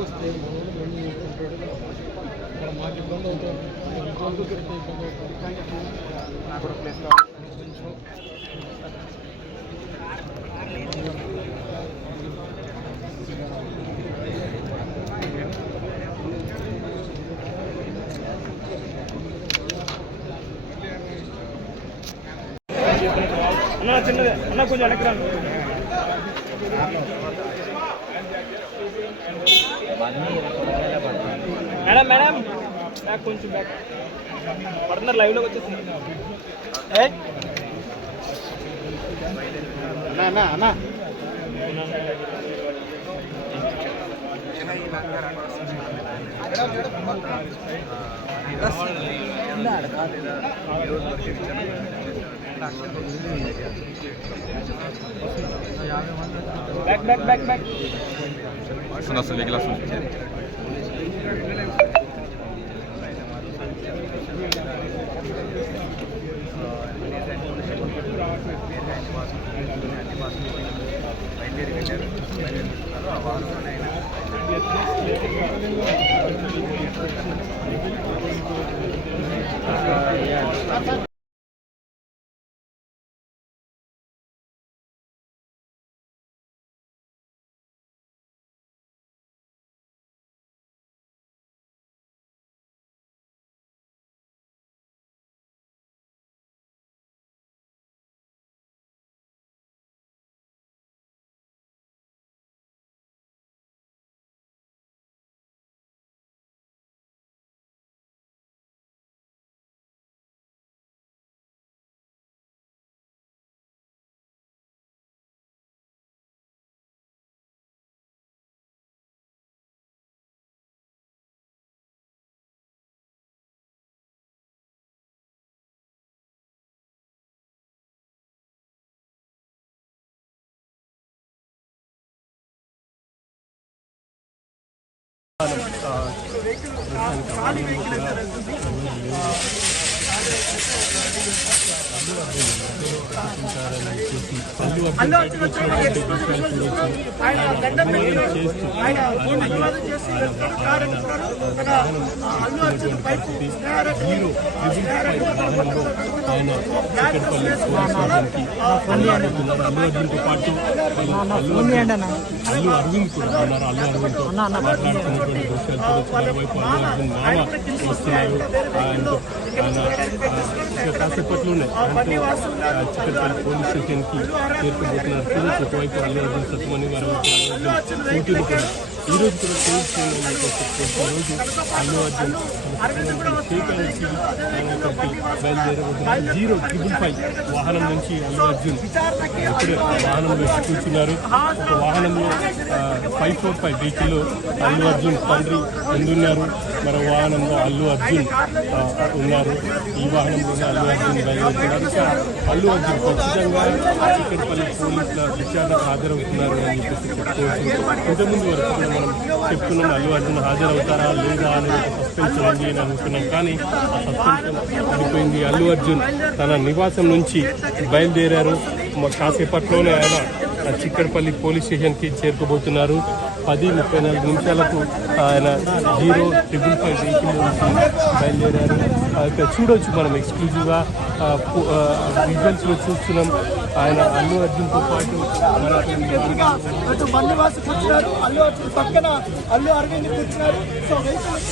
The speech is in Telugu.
వస్తే మాకు ఇబ్బంది అవుతుంది. అన్న చిన్నదే అన్న కొంచెం వెనక్కి రండి. మేడం మేడం బ్యాక్ కొంచెం బ్యాక్ పడుతున్నారు లైవ్లోకి వచ్చేసింది. అన్న అన్న बैक बैक बैक बैक सुना सुन गिलास सुन అల్లు అర్జున్ ఆయన దండం ఆయన చేసి అల్లు అర్జున్ పైపు అల్లు అర్జున్తో పాటు అల్లు అరవింద్ కూడా ఉన్నారు. అల్లు అరవింద్తో మాట్లాడుతున్నటువంటి దృశ్యాలు చూడొచ్చు. మరోవైపు అల్లు అర్జున్ మామ వస్తున్నారు. కాసేపట్లోనే చిక్కడపల్లి పోలీస్ స్టేషన్కి చేరుకోబోతున్నారు. చూడొచ్చు ఒకవైపు అల్లు అర్జున్ సత్తుమని మరోవైపు అల్లు అర్జున్ కూతురు కూడా ఈరోజు కూడా పోలీస్ స్టేషన్ అల్లు అర్జున్ స్వీకరించి బయలుదేరబోతున్నారు. 055 వాహనం నుంచి అల్లు అర్జున్ ఇప్పుడే వాహనంలో కూర్చున్నారు. ఒక వాహనంలో 545 వెహికల్లో అల్లు అర్జున్ తండ్రి ముందున్నారు. మరో వాహనంలో అల్లు అర్జున్ ఉన్నారు. ఈ వాహనంలోనే అల్లు అర్జున్ బయలుదేరుతున్నారు. అల్లు అర్జున్ ఖచ్చితంగా చిక్కడపల్లి పోలీసుల విచారణకు హాజరవుతున్నారు అని చెప్పేసి చెప్పుకోవచ్చు. ఇంతకుముందు వరకు కూడా మనం చెప్తున్నాం అల్లు అర్జున్ హాజరవుతారా లేదా అనే సస్పెన్షన్ ఉంది అని అనుకున్నాం. కానీ ఆ సస్పెన్షన్ పడిపోయింది. అల్లు అర్జున్ తన నివాసం నుంచి బయలుదేరారు. కాసేపట్లోనే ఆయన చిక్కడపల్లి పోలీస్ స్టేషన్కి చేరుకోబోతున్నారు. 10:34 నిమిషాలకు ఆయన 055 వెహికల్ నుంచి బయలుదేరారు. ఇక్కడ చూడవచ్చు మనం ఎక్స్క్లూజివ్గా విజువల్స్లో చూస్తున్నాం. ఆయన అల్లు అర్జున్తో పాటు బండివాసు కూర్చున్నారు. అల్లు అర్జున్ పక్కన అల్లు అరవింద్ కూర్చున్నారు. So vehicle